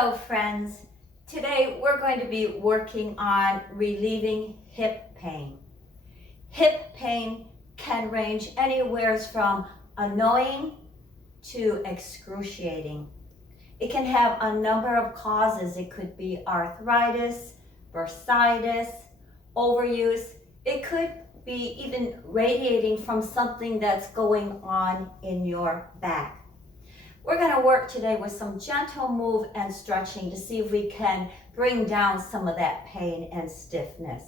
Hello friends. Today we're going to be working on relieving hip pain. Hip pain can range anywhere from annoying to excruciating. It can have a number of causes. It could be arthritis, bursitis, overuse. It could be even radiating from something that's going on in your back. We're going to work today with some gentle move and stretching to see if we can bring down some of that pain and stiffness.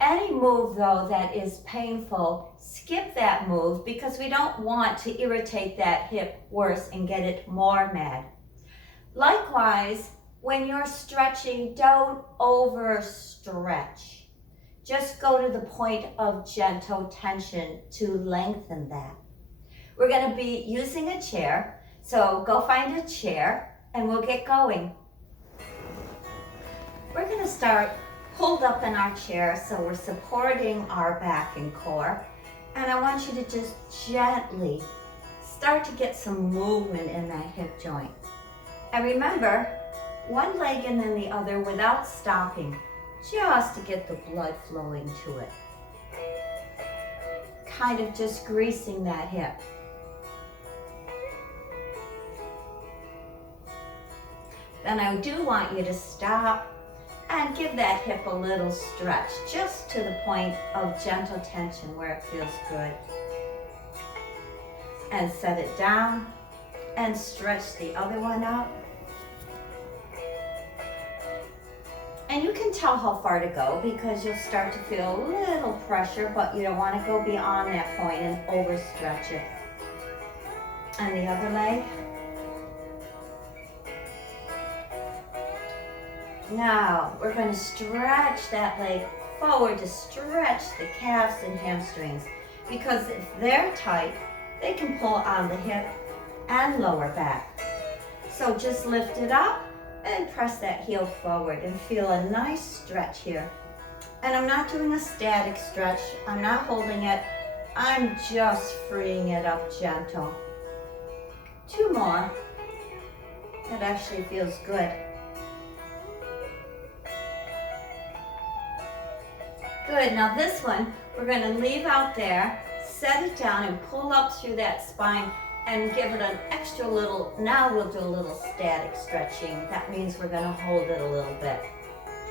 Any move though that is painful, skip that move because we don't want to irritate that hip worse and get it more mad. Likewise, when you're stretching, don't overstretch. Just go to the point of gentle tension to lengthen that. We're going to be using a chair, so go find a chair and we'll get going. We're going to start pulled up in our chair so we're supporting our back and core. And I want you to just gently start to get some movement in that hip joint. And remember, one leg and then the other without stopping, just to get the blood flowing to it. Kind of just greasing that hip. Then I do want you to stop and give that hip a little stretch, just to the point of gentle tension where it feels good. And set it down and stretch the other one out. And you can tell how far to go because you'll start to feel a little pressure, but you don't want to go beyond that point and overstretch it. And the other leg. Now, we're going to stretch that leg forward to stretch the calves and hamstrings because if they're tight, they can pull on the hip and lower back. So just lift it up and press that heel forward and feel a nice stretch here. And I'm not doing a static stretch. I'm not holding it. I'm just freeing it up gentle. 2 more. That actually feels good. Good, now this one, we're going to leave out there, set it down and pull up through that spine and give it an extra little, now we'll do a little static stretching. That means we're going to hold it a little bit.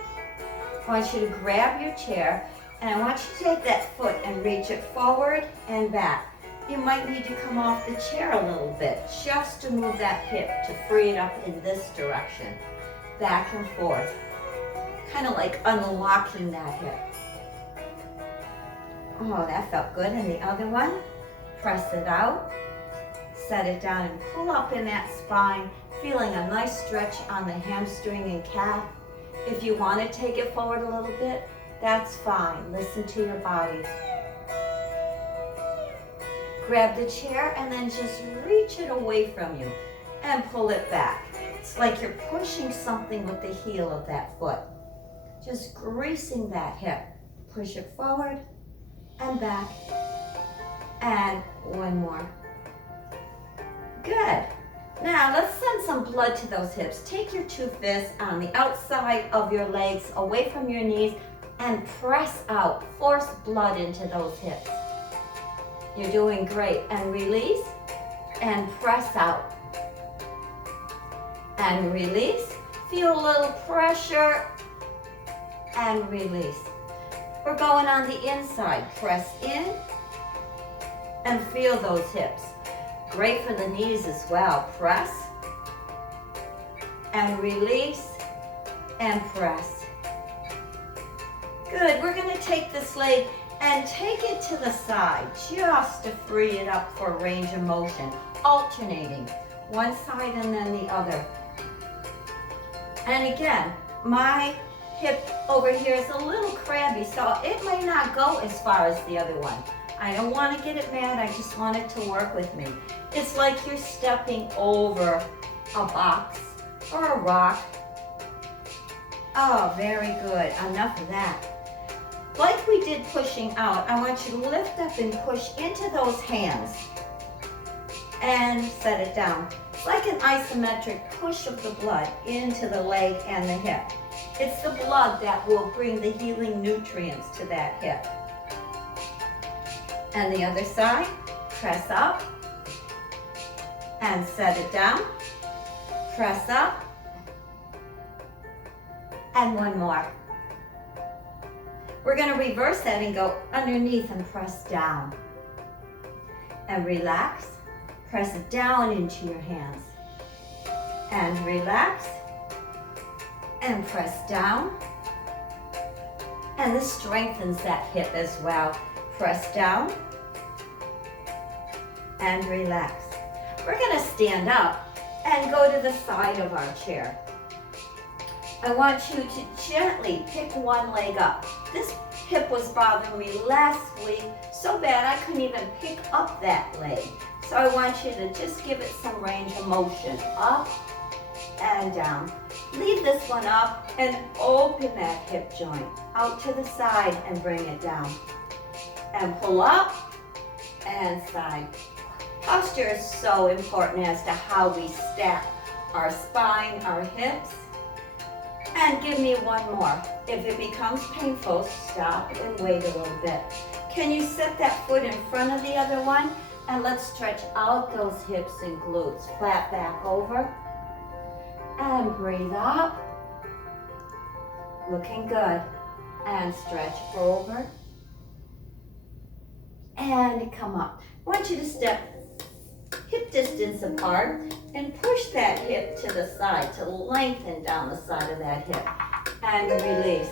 I want you to grab your chair and I want you to take that foot and reach it forward and back. You might need to come off the chair a little bit just to move that hip to free it up in this direction. Back and forth. Kind of like unlocking that hip. Oh, that felt good. And the other one, press it out, set it down and pull up in that spine, feeling a nice stretch on the hamstring and calf. If you want to take it forward a little bit, that's fine. Listen to your body. Grab the chair and then just reach it away from you and pull it back. It's like you're pushing something with the heel of that foot. Just greasing that hip. Push it forward and back, and 1 more. Good. Now let's send some blood to those hips. Take your 2 fists on the outside of your legs, away from your knees, and press out. Force blood into those hips. You're doing great. And release, and press out. And release. Feel a little pressure, and release. We're going on the inside. Press in and feel those hips. Great for the knees as well. Press and release and press. Good. We're going to take this leg and take it to the side just to free it up for range of motion. Alternating one side and then the other. And again, my hip over here is a little crabby, so it may not go as far as the other one. I don't want to get it mad, I just want it to work with me. It's like you're stepping over a box or a rock. Oh, very good. Enough of that. Like we did pushing out, I want you to lift up and push into those hands and set it down. It's like an isometric push of the blood into the leg and the hip. It's the blood that will bring the healing nutrients to that hip. And the other side, press up and set it down. Press up. And one more. We're going to reverse that and go underneath and press down. And relax. Press it down into your hands. And relax. And press down. And this strengthens that hip as well. Press down. And relax. We're going to stand up and go to the side of our chair. I want you to gently pick one leg up. This hip was bothering me last week so bad I couldn't even pick up that leg. So I want you to just give it some range of motion. Up and down. Leave this one up and open that hip joint out to the side and bring it down. And pull up and side. Posture is so important as to how we stack our spine, our hips. And give me one more. If it becomes painful, stop and wait a little bit. Can you set that foot in front of the other one? And let's stretch out those hips and glutes. Flat back over. And breathe up. Looking good. And stretch over. And come up. I want you to step hip distance apart and push that hip to the side to lengthen down the side of that hip and release.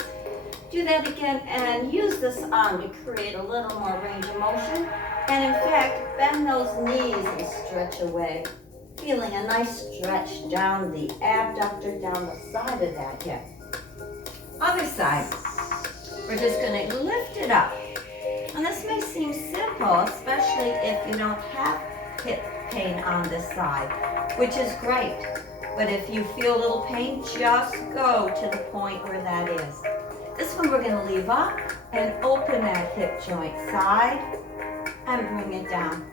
Do that again and use this arm to create a little more range of motion. And in fact, bend those knees and stretch away. Feeling a nice stretch down the abductor, down the side of that hip. Other side. We're just going to lift it up. And this may seem simple, especially if you don't have hip pain on this side, which is great. But if you feel a little pain, just go to the point where that is. This one we're going to leave up and open that hip joint side and bring it down.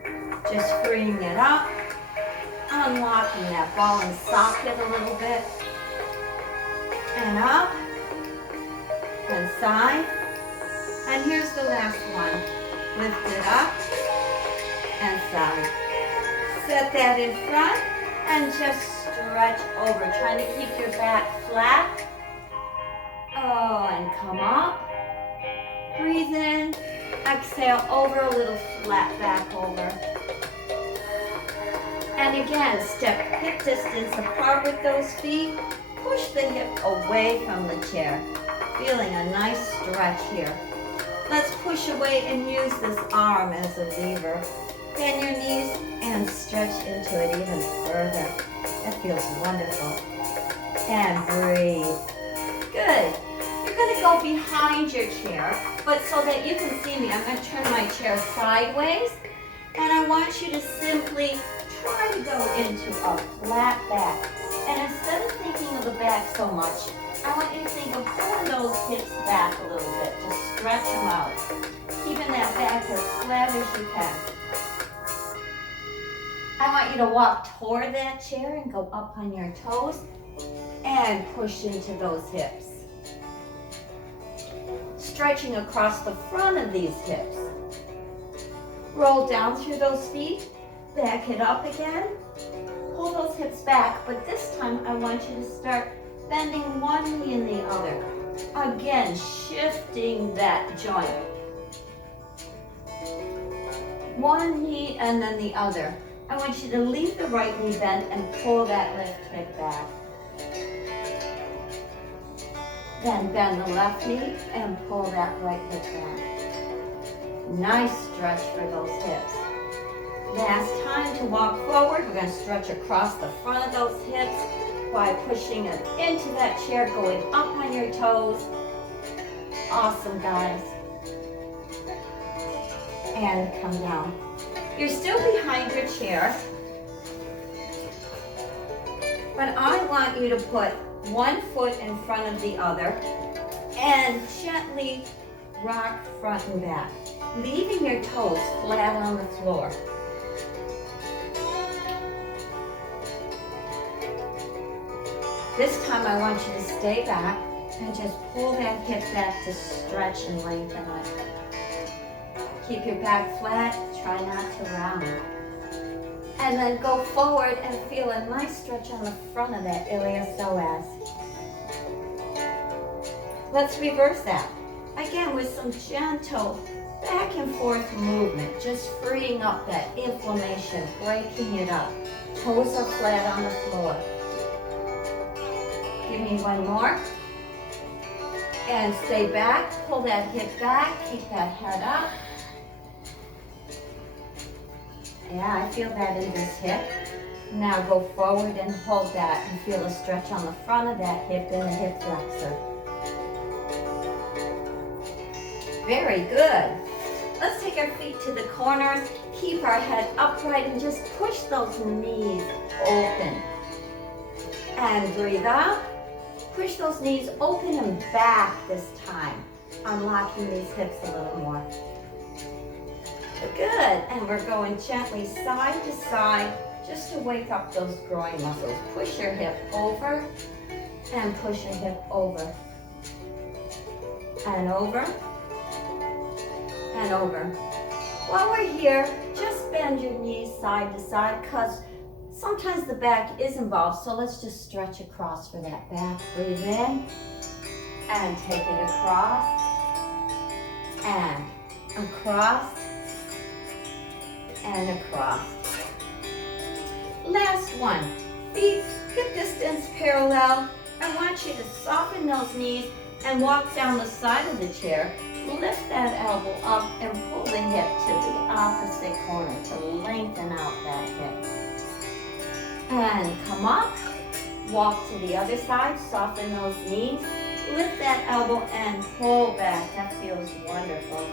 Just freeing it up, unlocking that ball and socket a little bit. And up and side. And here's the last one. Lift it up and side. Set that in front and just stretch over, trying to keep your back flat. Oh, and come up. Breathe in. Exhale over a little flat back over. And again, step hip distance apart with those feet. Push the hip away from the chair. Feeling a nice stretch here. Let's push away and use this arm as a lever. Bend your knees and stretch into it even further. That feels wonderful. And breathe. Good. You're going to go behind your chair, but so that you can see me, I'm going to turn my chair sideways. And I want you to simply try to go into a flat back. And instead of thinking of the back so much, I want you to think of pulling those hips back a little bit. Just stretch them out. Keeping that back as flat as you can. I want you to walk toward that chair and go up on your toes and push into those hips. Stretching across the front of these hips. Roll down through those feet. Back it up again. Pull those hips back, but this time I want you to start bending one knee and the other. Again, shifting that joint. One knee and then the other. I want you to leave the right knee bent and pull that left hip back. Then bend the left knee and pull that right hip back. Nice stretch for those hips. Last time to walk forward, we're going to stretch across the front of those hips by pushing it into that chair, going up on your toes. Awesome, guys. And come down. You're still behind your chair, but I want you to put one foot in front of the other and gently rock front and back, leaving your toes flat on the floor. This time I want you to stay back and just pull that hip back to stretch and lengthen it. Keep your back flat, try not to round. And then go forward and feel a nice stretch on the front of that iliopsoas. Let's reverse that. Again, with some gentle back and forth movement, just freeing up that inflammation, breaking it up. Toes are flat on the floor. Give me one more. And stay back, pull that hip back, keep that head up. Yeah, I feel that in this hip. Now go forward and hold that and feel a stretch on the front of that hip in the hip flexor. Very good. Let's take our feet to the corners, keep our head upright and just push those knees open. And breathe out. Push those knees open and back this time, unlocking these hips a little more. Good, and we're going gently side to side just to wake up those groin muscles. Push your hip over and push your hip over. And over. And over. While we're here, just bend your knees side to side because sometimes the back is involved, so let's just stretch across for that back. Breathe in and take it across and across and across. Last one, feet hip distance parallel. I want you to soften those knees and walk down the side of the chair. Lift that elbow up and pull the hip to the opposite corner to lengthen out that hip. And come up, walk to the other side, soften those knees, lift that elbow and pull back. That feels wonderful.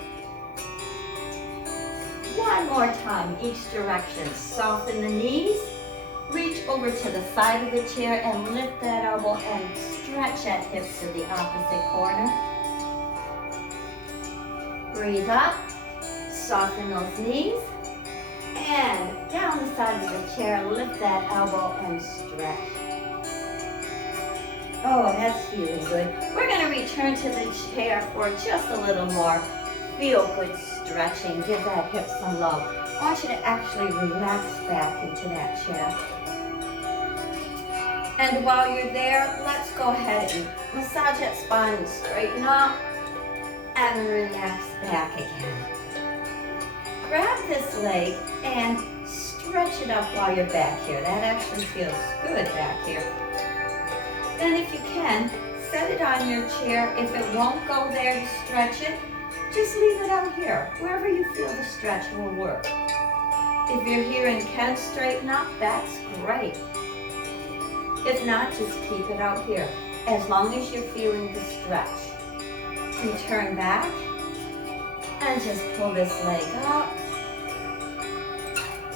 One more time, each direction. Soften the knees, reach over to the side of the chair and lift that elbow and stretch that hip to the opposite corner. Breathe up, soften those knees, and down the side of the chair, lift that elbow and stretch. Oh, that's feeling good. We're going to return to the chair for just a little more feel-good stretching. Give that hip some love. I want you to actually relax back into that chair. And while you're there, let's go ahead and massage that spine and straighten up and relax back again. Grab this leg and stretch it up while you're back here. That actually feels good back here. Then if you can, set it on your chair. If it won't go there to stretch it, just leave it out here. Wherever you feel the stretch will work. If you're here and can straighten up, that's great. If not, just keep it out here, as long as you're feeling the stretch. And turn back, and just pull this leg up.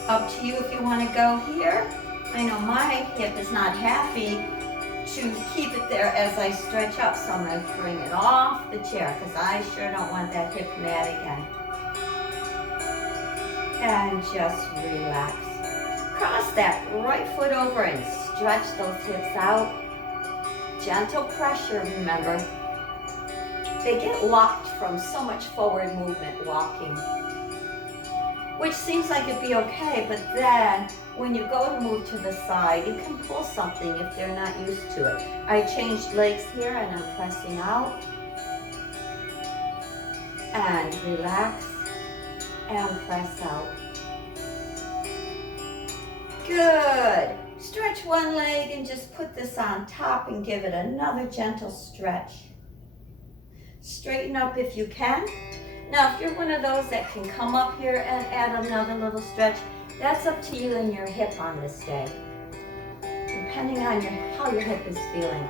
Up to you if you want to go here. I know my hip is not happy to keep it there as I stretch up, so I'm going to bring it off the chair because I sure don't want that hip mad again. And just relax. Cross that right foot over and stretch those hips out. Gentle pressure, remember. They get locked from so much forward movement walking, which seems like it'd be okay, but then when you go to move to the side, you can pull something if they're not used to it. I changed legs here and I'm pressing out. And relax and press out. Good. Stretch one leg and just put this on top and give it another gentle stretch. Straighten up if you can. Now, if you're one of those that can come up here and add another little stretch, that's up to you and your hip on this day, depending on how your hip is feeling.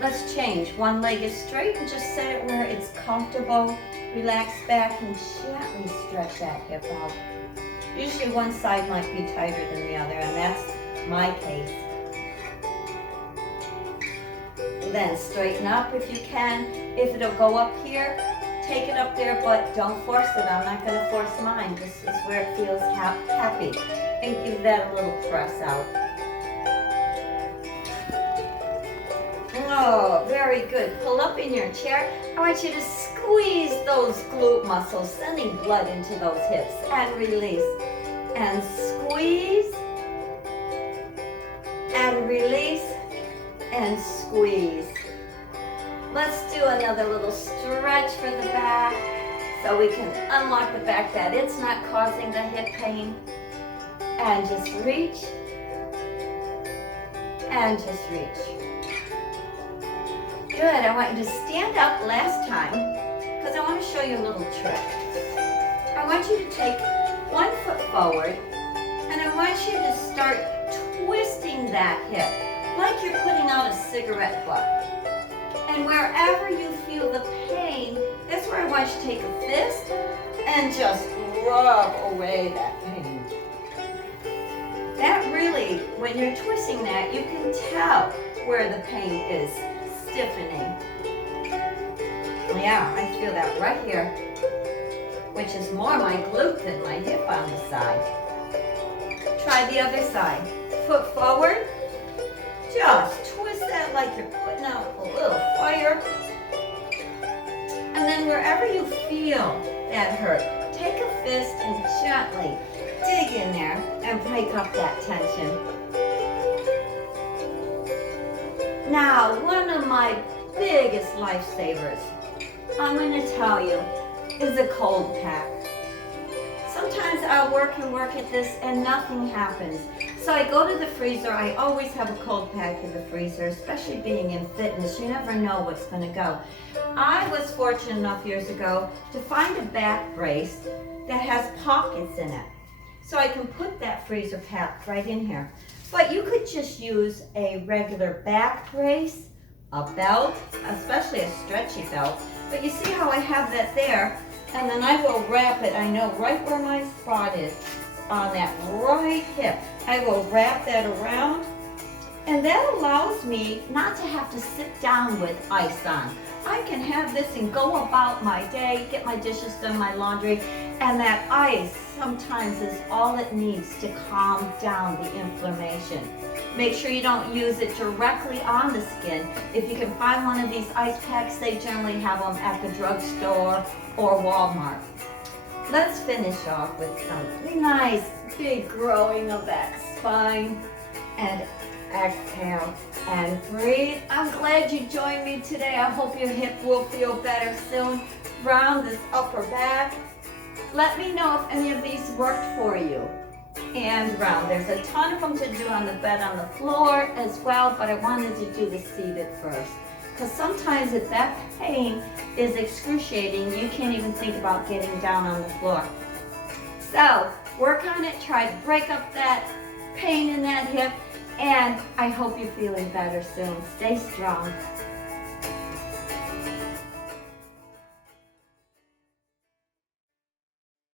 Let's change. One leg is straight and just set it where it's comfortable. Relax back and gently stretch that hip out. Usually one side might be tighter than the other, and that's my case. And then straighten up if you can. If it'll go up here, take it up there, but don't force it. I'm not going to force mine. This is where it feels happy. And give that a little press out. Very good. Pull up in your chair. I want you to squeeze those glute muscles, sending blood into those hips, and release. And squeeze, and release, and squeeze. Let's do another little stretch for the back so we can unlock the back that it's not causing the hip pain. And just reach, and just reach. Good, I want you to stand up last time because I want to show you a little trick. I want you to take one foot forward and I want you to start twisting that hip like you're putting out a cigarette butt. And wherever you feel the pain, that's where I want you to take a fist and just rub away that pain. That really, when you're twisting that, you can tell where the pain is stiffening. Yeah, I feel that right here, which is more my glute than my hip on the side. Try the other side. Foot forward. Just twist that like you're putting out a little fire. And then wherever you feel that hurt, take a fist and gently dig in there and break up that tension. Now, one of my biggest lifesavers, I'm going to tell you, is a cold pack. Sometimes I'll work at this and nothing happens. So I go to the freezer. I always have a cold pack in the freezer, especially being in fitness. You never know what's going to go. I was fortunate enough years ago to find a back brace that has pockets in it. So I can put that freezer pack right in here. But you could just use a regular back brace, a belt, especially a stretchy belt. But you see how I have that there? And then I will wrap it, I know right where my spot is, on that right hip. I will wrap that around, and that allows me not to have to sit down with ice on. I can have this and go about my day, get my dishes done, my laundry, and that ice sometimes is all it needs to calm down the inflammation. Make sure you don't use it directly on the skin. If you can find one of these ice packs, they generally have them at the drugstore or Walmart. Let's finish off with some nice big growing of that spine, and exhale and breathe. I'm glad you joined me today. I hope your hip will feel better soon. Round this upper back. Let me know if any of these worked for you. And round. There's a ton of them to do on the bed, on the floor as well, but I wanted to do the seated first. Because sometimes if that pain is excruciating, you can't even think about getting down on the floor. So work on it, try to break up that pain in that hip, and I hope you're feeling better soon. Stay strong.